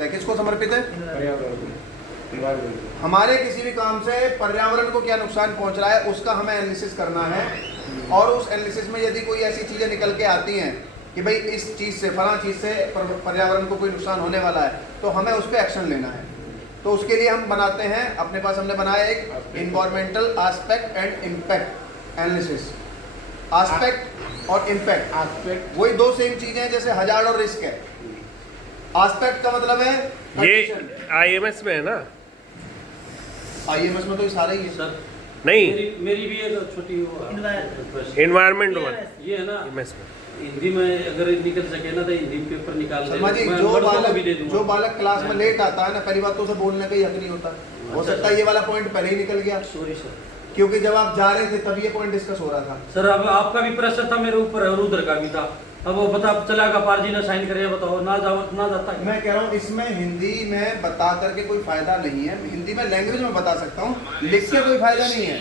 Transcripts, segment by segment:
है। किसको समर्पित है? हमारे किसी भी काम से पर्यावरण को क्या नुकसान पहुंच रहा है उसका हमें एनालिसिस करना है, और उस एनालिसिस में यदि कोई ऐसी चीज़ें निकल के आती हैं कि भाई इस चीज़ से, फला चीज़ से पर्यावरण को कोई नुकसान होने वाला है, तो हमें उस पर एक्शन लेना है। तो उसके लिए हम बनाते हैं, अपने पास हमने बनाया एक environmental aspect and impact analysis. Aspect और इम्पैक्ट, एस्पेक्ट वही दो सेम चीज़ें हैं, जैसे हजार्ड और रिस्क है। एस्पेक्ट का मतलब है ये IMS में है ना? IMS में तो ये सारा ही है सर। नहीं, मेरी भी एक छोटी एनवायरमेंट वन ये है ना, IMS में। हिंदी में अगर निकल सके ना तो हिंदी में पेपर निकाल दे। शर्मा जी, मैं जो वर्डों को भी दे दूंगा। बालक क्लास में लेट आता है ना, पहली बात तो उसे बोलने का ही हक नहीं होता। हो सकता है ये वाला पॉइंट पहले ही निकल गया, सॉरी सर। क्योंकि जब आप जा रहे थे तब ये पॉइंट डिस्कस हो रहा था। सर अब आपका भी प्रेशर था मेरे ऊपर और उधर का भी था। अब वो पता चला पार जी ने साइन करे, बताओ ना जाता है। मैं कह रहा हूँ इसमें हिंदी में बता करके कोई फायदा नहीं है। हिंदी में लैंग्वेज में बता सकता हूँ, लिख के कोई फायदा नहीं है।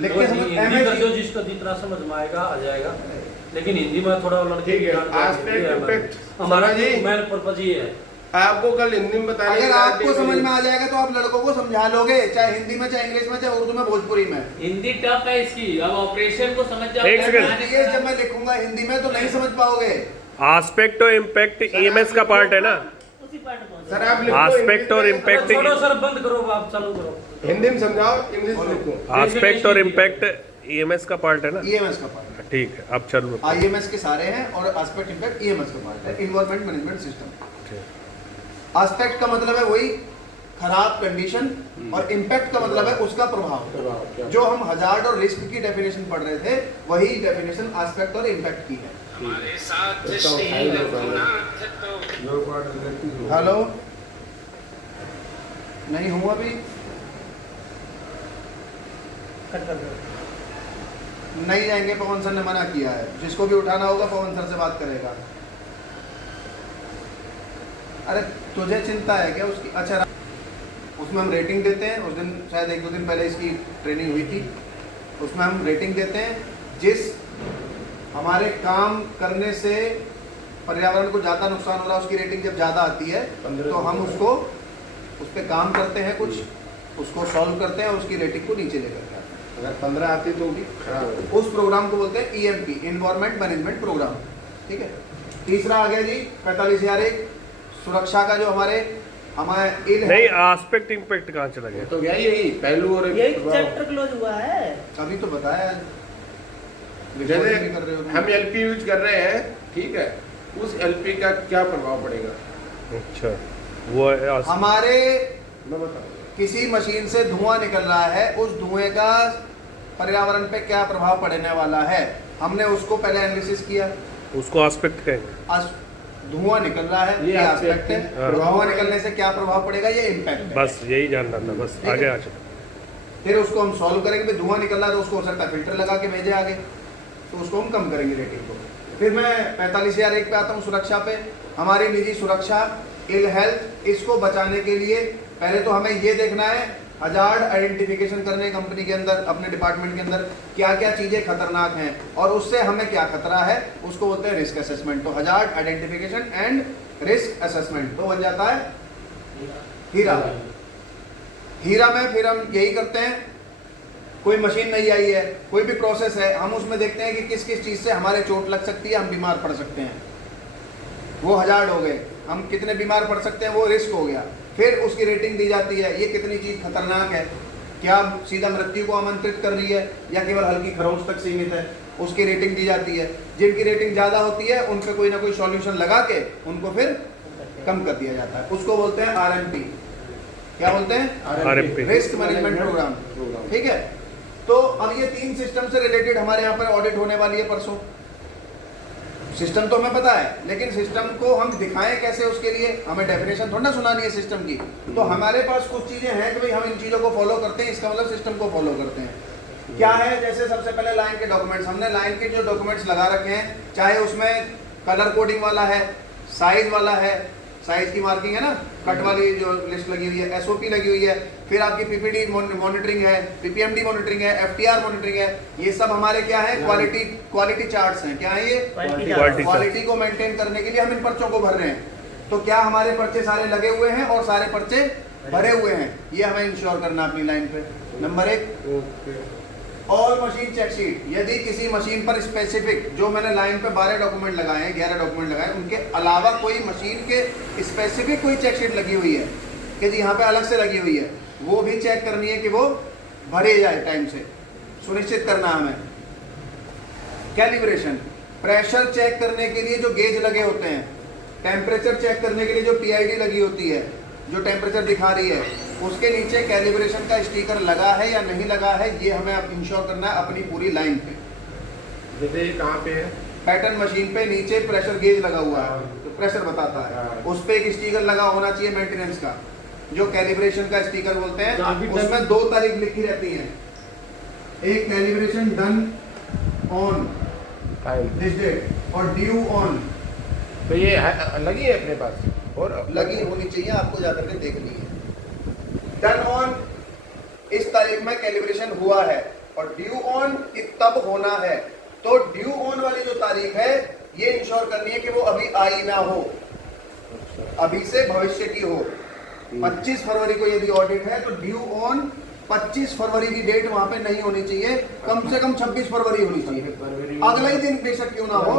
लिख के समझ हिंदी कर दो, जिसको जितना समझ में आएगा आ जाएगा, लेकिन हिंदी में थोड़ा लड़के हमारा जी मेन पर्पज ये है। आपको कल हिंदी में बताने, अगर आपको समझ में आ जाएगा तो आप लड़कों को समझा लोगे, चाहे हिंदी में, चाहे इंग्लिश में, चाहे उर्दू में, भोजपुरी में। हिंदी टफ है इसकी, अब ऑपरेशन को समझ जाओ। एक सेकंड। ये जब मैं लिखूंगा हिंदी में तो नहीं समझ पाओगे। एस्पेक्ट और इम्पैक्ट EMS का पार्ट है ना? सर आप लिखो एस्पेक्ट और इम्पैक्ट, छोड़ो सर, बंद करो, आप चालू करो। हिंदी में समझाओ, इंग्लिश में लिखो। एस्पेक्ट और इम्पैक्ट EMS का पार्ट है ना? EMS का पार्ट है। ठीक है, अब चलो। IMS के सारे हैं और एस्पेक्ट इम्पैक्ट EMS का पार्ट है, इन्वायरमेंट मैनेजमेंट सिस्टम। एस्पेक्ट का मतलब है वही खराब कंडीशन, और इम्पैक्ट का मतलब है उसका प्रभाव। जो हम हजार्ड और रिस्क की डेफिनेशन पढ़ रहे थे, वही डेफिनेशन एस्पेक्ट और इम्पैक्ट की है। हेलो, नहीं हूँ अभी, नहीं जाएंगे, पवन सर ने मना किया है। जिसको भी उठाना होगा पवन सर से बात करेगा। अरे तुझे चिंता है क्या उसकी? अच्छा, उसमें हम रेटिंग देते हैं। उस दिन शायद 1-2 दिन पहले इसकी ट्रेनिंग हुई थी, उसमें हम रेटिंग देते हैं। जिस हमारे काम करने से पर्यावरण को ज़्यादा नुकसान हो रहा है उसकी रेटिंग जब ज़्यादा आती है तो हम उसको उस पर काम करते हैं, कुछ उसको सॉल्व करते हैं और उसकी रेटिंग को नीचे लेकर के आते हैं। अगर 15 आती तो भी खराब। उस प्रोग्राम को बोलते हैं EMP, इन्वायरमेंट मैनेजमेंट प्रोग्राम। ठीक है। तीसरा आ गया जी 45,001, सुरक्षा का जो हमारे नहीं, एस्पेक्ट इम्पैक्ट कहाँ चला गया? तो यही पहलू और यही चैप्टर क्लोज हुआ है। अभी तो बताया, जैसे कर रहे हो हम LP यूज कर रहे हैं, ठीक है, उस LP का क्या प्रभाव पड़ेगा? अच्छा, वो हमारे मैं बताऊँ। किसी मशीन से धुआं निकल रहा है, उस धुएं का पर्यावरण पे क्या प्रभाव पड़ने वाला है, हमने उसको पहले एनालिसिस किया। उसको एस्पेक्ट कहेंगे। धुआं निकल रहा है, ये एस्पेक्ट है। धुआं निकलने से क्या प्रभाव पड़ेगा, ये इम्पैक्ट है। बस यही जानना था, बस आगे आ चलो। फिर उसको हम सॉल्व करेंगे। धुआं निकल रहा है तो उसको हो सकता है फिल्टर लगा के भेजे आगे, तो उसको हम कम करेंगे रेटिंग को। फिर मैं 45,001 पे आता हूँ, सुरक्षा पे। हमारी निजी सुरक्षा, इल हेल्थ, इसको बचाने के लिए पहले तो हमें ये देखना है हजार्ड आइडेंटिफिकेशन करने कंपनी के अंदर, अपने डिपार्टमेंट के अंदर क्या क्या चीज़ें खतरनाक हैं और उससे हमें क्या खतरा है, उसको बोलते हैं रिस्क असेसमेंट। तो hazard identification and risk assessment तो बन जाता है हीरा। हीरा में फिर हम यही करते हैं, कोई मशीन नहीं आई है, कोई भी प्रोसेस है, हम उसमें देखते हैं कि किस किस चीज़ से हमारे चोट लग सकती है, हम बीमार पड़ सकते हैं, वो हजार्ड हो गए। हम कितने बीमार पड़ सकते हैं, वो रिस्क हो गया। फिर उसकी रेटिंग दी जाती है, ये कितनी चीज़ खतरनाक है, क्या सीधा मृत्यु को आमंत्रित कर रही है या केवल हल्की खरोंच तक सीमित है, उसकी रेटिंग दी जाती है। जिनकी रेटिंग ज़्यादा होती है उन पर कोई ना कोई सॉल्यूशन लगा के उनको फिर कम कर दिया जाता है। उसको बोलते हैं RMP। क्या बोलते हैं? RMP, risk management programme. ठीक है। तो अब ये 3 सिस्टम से रिलेटेड हमारे यहाँ पर ऑडिट होने वाली है परसों। सिस्टम तो हमें पता है, लेकिन सिस्टम को हम दिखाएं कैसे, उसके लिए हमें डेफिनेशन थोड़ा ना सुनानी है सिस्टम की। तो हमारे पास कुछ चीज़ें हैं कि भाई हम इन चीज़ों को फॉलो करते हैं, इसका मतलब सिस्टम को फॉलो करते हैं। क्या है, जैसे सबसे पहले लाइन के डॉक्यूमेंट्स, हमने लाइन के जो डॉक्यूमेंट्स लगा रखे हैं, चाहे उसमें कलर कोडिंग वाला है, साइज वाला है, साइज की मार्किंग है ना, कट वाली जो लिस्ट लगी हुई है, SOP लगी हुई है, फिर आपकी PPD मॉनिटरिंग है, PPMD मॉनिटरिंग है, FTR मॉनिटरिंग है, ये सब हमारे क्या है, क्वालिटी चार्ट्स हैं। क्या है ये? क्वालिटी क्वालिटी को मेंटेन करने के लिए हम इन पर्चों को भर रहे हैं। तो क्या हमारे पर्चे सारे लगे हुए हैं और सारे पर्चे भरे हुए हैं, ये हमें इंश्योर करना अपनी लाइन पे। Number 1, okay. All machine check sheet. यदि किसी मशीन पर स्पेसिफिक, जो मैंने लाइन पे 12 डॉक्यूमेंट लगाए हैं, 11 डॉक्यूमेंट लगाए, उनके अलावा कोई मशीन के स्पेसिफिक कोई चेक शीट लगी हुई है कि जी यहाँ पे अलग से लगी हुई है, वो भी चेक करनी है कि वो भरे जाए टाइम से, सुनिश्चित करना हमें। कैलिब्रेशन, प्रेशर चेक करने के लिए जो गेज लगे होते हैं, टेम्परेचर चेक करने के लिए जो पीआईडी लगी होती है, जो टेम्परेचर दिखा रही है, उसके नीचे कैलिब्रेशन का स्टिकर लगा है या नहीं लगा है, ये हमें अब इंश्योर करना है अपनी पूरी लाइन पे। जैसे ये कहाँ पे है? पैटर्न मशीन पे नीचे प्रेशर गेज लगा हुआ है, तो प्रेशर बताता है, उस पे एक स्टिकर लगा होना चाहिए मेंटेनेंस का, जो कैलिब्रेशन का स्टिकर बोलते हैं। उसमें 2 तारीख लिखी रहती है, एक calibration done on this date और ड्यू ऑन। तो ये लगी है अपने पास और लगी होनी चाहिए, आपको जाकर के देखनी है। डन ऑन इस तारीख में कैलिब्रेशन हुआ है और ड्यू ऑन तब होना है। तो ड्यू ऑन वाली जो तारीख है, ये इंश्योर करनी है कि वो अभी आई ना हो, अभी से भविष्य की हो। 25 फरवरी को यदि ऑडिट है तो ड्यू ऑन 25 फरवरी की डेट वहां पे नहीं होनी चाहिए, कम से कम 26 फरवरी होनी चाहिए। अगला ही दिन बेशक क्यों ना हो,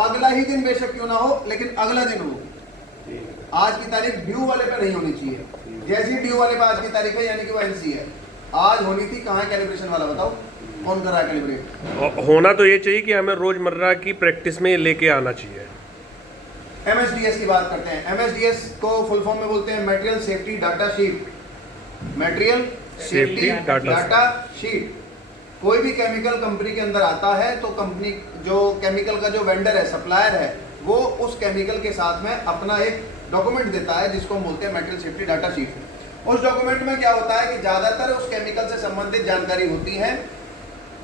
अगला ही दिन बेशक क्यों ना हो, लेकिन अगला दिन हो। आज की तारीख ड्यू वाले पे नहीं होनी चाहिए। जैसी ड्यू वाले पे आज की तारीख है, यानी कि वो एनसी है। आज होनी थी, कहाँ कैलिब्रेशन वाला बताओ, कौन कर रहा है कैलिब्रेट? होना तो ये चाहिए कि हमें रोजमर्रा की प्रैक्टिस में ये लेके आना चाहिए। एमएसडीएस की बात करते हैं। एमएसडीएस को फुल फॉर्म में बोलते हैं material safety data sheet. Material safety data sheet. कोई भी केमिकल कंपनी के अंदर आता है तो कंपनी जो केमिकल का जो वेंडर है, सप्लायर है, वो उस केमिकल के साथ में अपना एक डॉक्यूमेंट देता है जिसको हम बोलते हैं मटेरियल सेफ्टी डाटा शीट। उस डॉक्यूमेंट में क्या होता है कि ज़्यादातर उस केमिकल से संबंधित जानकारी होती है।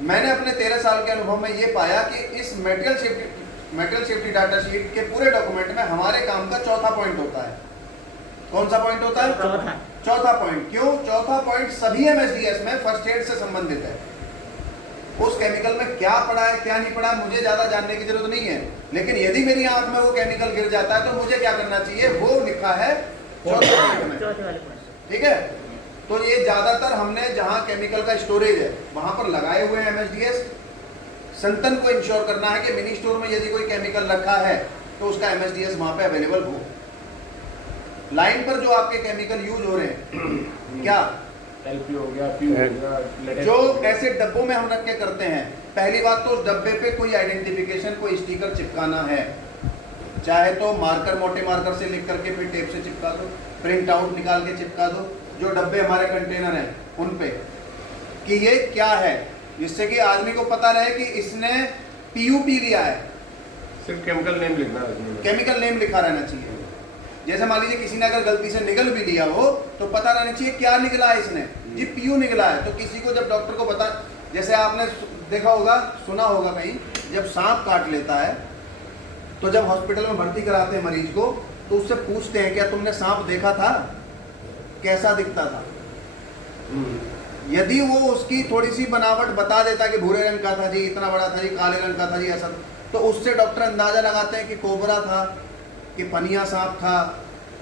मैंने अपने 13 साल के अनुभव में ये पाया कि इस मटेरियल सेफ्टी डाटा शीट के पूरे डॉक्यूमेंट में हमारे काम का चौथा पॉइंट होता है। कौन सा पॉइंट होता है? चौथा पॉइंट। क्यों? चौथा पॉइंट सभी एमएसडीएस में फर्स्ट एड से संबंधित है। उस केमिकल में क्या पड़ा है क्या नहीं पड़ा मुझे ज्यादा जानने की जरूरत नहीं है, लेकिन यदि मेरी आंख में वो केमिकल गिर जाता है तो मुझे क्या करना चाहिए, वो लिखा है चौथे पॉइंट में। ठीक है, तो ये ज्यादातर हमने जहां केमिकल का स्टोरेज है वहां पर लगाए हुए हैं एमएसडीएस। संतन को इंश्योर करना है कि मिनी स्टोर में यदि कोई केमिकल रखा है तो उसका एमएसडीएस वहां पे अवेलेबल हो। लाइन पर जो आपके केमिकल यूज हो रहे हैं, क्या एलपी हो गया, पी हो गया, जो ऐसे डब्बों में हम रख के करते हैं, पहली बात तो उस डब्बे पे कोई आइडेंटिफिकेशन, कोई स्टिकर चिपकाना है। चाहे तो मार्कर, मोटे मार्कर से लिख करके फिर टेप से चिपका दो, प्रिंट आउट निकाल के चिपका दो जो डब्बे हमारे कंटेनर हैं उन पे, कि ये क्या है, जिससे कि आदमी को पता रहे कि इसने पीयूपी लिया है। सिर्फ केमिकल नेम लिखना है, केमिकल नेम लिखा रहना चाहिए। जैसे मान लीजिए किसी ने अगर गलती से निगल भी लिया हो तो पता रहना चाहिए क्या निकला है इसने, जी पीयू निकला है। तो किसी को जब डॉक्टर को बता, जैसे आपने देखा होगा, सुना होगा कहीं, जब सांप काट लेता है तो जब हॉस्पिटल में भर्ती कराते हैं मरीज को तो उससे पूछते हैं क्या तुमने सांप देखा था, कैसा दिखता था। यदि वो उसकी थोड़ी सी बनावट बता देता कि भूरे रंग का था जी, इतना बड़ा था जी, काले रंग का था जी, ऐसा, तो उससे डॉक्टर अंदाजा लगाते हैं कि कोबरा था कि पनिया सांप था,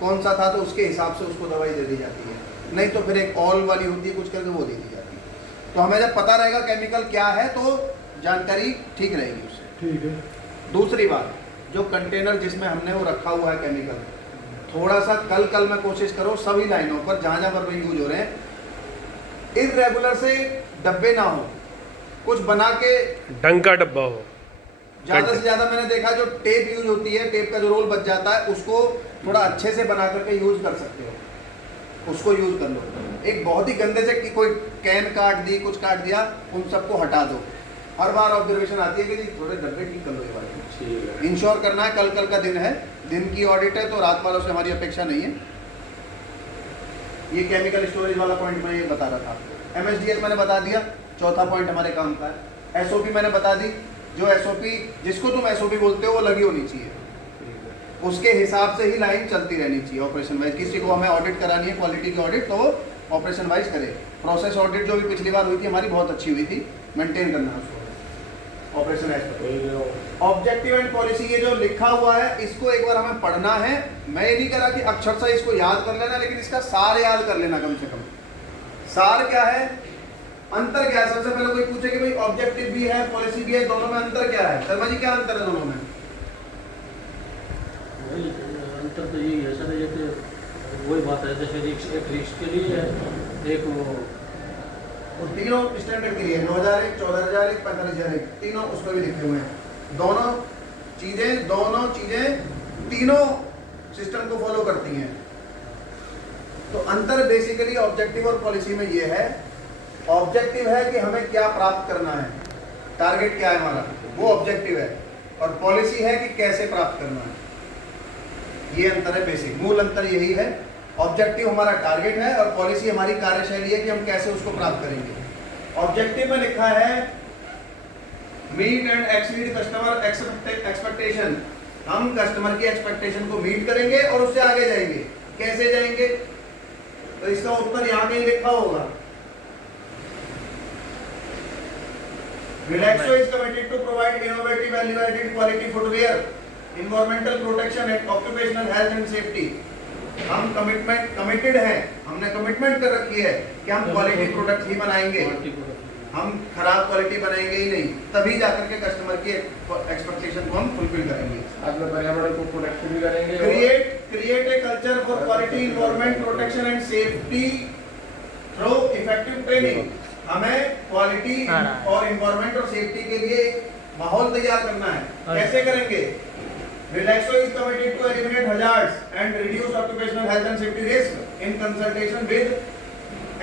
कौन सा था, तो उसके हिसाब से उसको दवाई दे दी जाती है। नहीं तो फिर एक ऑल वाली होती है कुछ करके, वो दे दी जाती है। तो हमें जब पता रहेगा केमिकल क्या है तो जानकारी ठीक रहेगी उससे। ठीक है। दूसरी बात, जो कंटेनर जिसमें हमने वो रखा हुआ है केमिकल, थोड़ा सा कल में कोशिश करो सभी लाइनों पर जहाँ जहाँ पर भी यूज हो रहे हैं, इर्रेगुलर से डब्बे ना हो, कुछ बना के ढंग का डब्बा हो। ज्यादा से ज्यादा मैंने देखा जो टेप यूज होती है, टेप का जो रोल बच जाता है, उसको थोड़ा अच्छे से बना करके यूज कर सकते हो, उसको यूज कर लो। एक बहुत ही गंदे से कि कोई कैन काट दी, कुछ काट दिया, उन सबको हटा दो। हर बार ऑब्जर्वेशन आती है कि जी थोड़े डब्बे ठीक कर लो ये वाले। इंश्योर करना है, कल का दिन है, दिन की ऑडिट है तो रात वालों से हमारी अपेक्षा नहीं है। ये केमिकल स्टोरेज वाला पॉइंट मैं ये बता रहा था आपको। एमएसडीएस मैंने बता दिया, चौथा पॉइंट हमारे काम का है। एसओपी मैंने बता दी, जो एसओपी जिसको तुम एसओपी बोलते हो वो लगी होनी चाहिए, उसके हिसाब से ही लाइन चलती रहनी चाहिए ऑपरेशन वाइज। किसी को हमें ऑडिट करानी है, क्वालिटी की ऑडिट, तो वो ऑपरेशन वाइज करे। प्रोसेस ऑडिट जो भी पिछली बार हुई थी हमारी बहुत अच्छी हुई थी, मेंटेन करना उसको। Operation as per. Objective and policy ये जो लिखा हुआ है इसको एक बार हमें पढ़ना है। मैं ये नहीं कह रहा कि अक्षरशः इसको याद कर लेना, लेकिन इसका सार याद कर लेना कम से कम। सार क्या है, अंतर क्या है? सबसे पहले कोई पूछे कि भाई ऑब्जेक्टिव भी है पॉलिसी भी है, दोनों में अंतर क्या है? शर्मा जी क्या अंतर है दोनों में? अंतर तो यही है सर, ये वही बात है जैसे एक रिक्स के लिए है, एक और तीनों स्टैंडर्ड के लिए 9001, 14001, 45001 तीनों उसमें भी लिखे हुए हैं। दोनों चीजें तीनों सिस्टम को फॉलो करती हैं। तो अंतर बेसिकली ऑब्जेक्टिव और पॉलिसी में ये है, ऑब्जेक्टिव है कि हमें क्या प्राप्त करना है, टारगेट क्या है हमारा, वो ऑब्जेक्टिव है, और पॉलिसी है कि कैसे प्राप्त करना है। ये अंतर है बेसिक, मूल अंतर यही है। ऑब्जेक्टिव हमारा टारगेट है और पॉलिसी हमारी कार्यशैली है कि हम कैसे उसको प्राप्त करेंगे। ऑब्जेक्टिव में लिखा है meet and exceed customer expectation, हम कस्टमर की एक्सपेक्टेशन को मीट करेंगे और उससे आगे जाएंगे। कैसे जाएंगे? तो इसका उत्तर यहाँ कहीं लिखा होगा। Relaxo is committed to provide innovative value-added quality footwear, environmental protection and occupational health and safety। हम कमिटेड हैं, हमने कमिटमेंट कर रखी है कि हम क्वालिटी प्रोडक्ट ही बनाएंगे, हम खराब क्वालिटी बनाएंगे ही नहीं, तभी जाकर के कस्टमर की एक्सपेक्टेशन को हम फुलफिल करेंगे। अपने पर्यावरण को प्रोटेक्ट भी करेंगे। Create a culture for quality environment protection and safety through effective training. हमें क्वालिटी और इन्वायरमेंट और सेफ्टी के लिए एक माहौल तैयार करना है। कैसे करेंगे? Relaxo is committed to eliminate hazards and reduce occupational health and safety risk in consultation with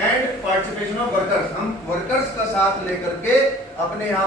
and participation of workers। हम वर्कर्स का साथ लेकर के अपने यहाँ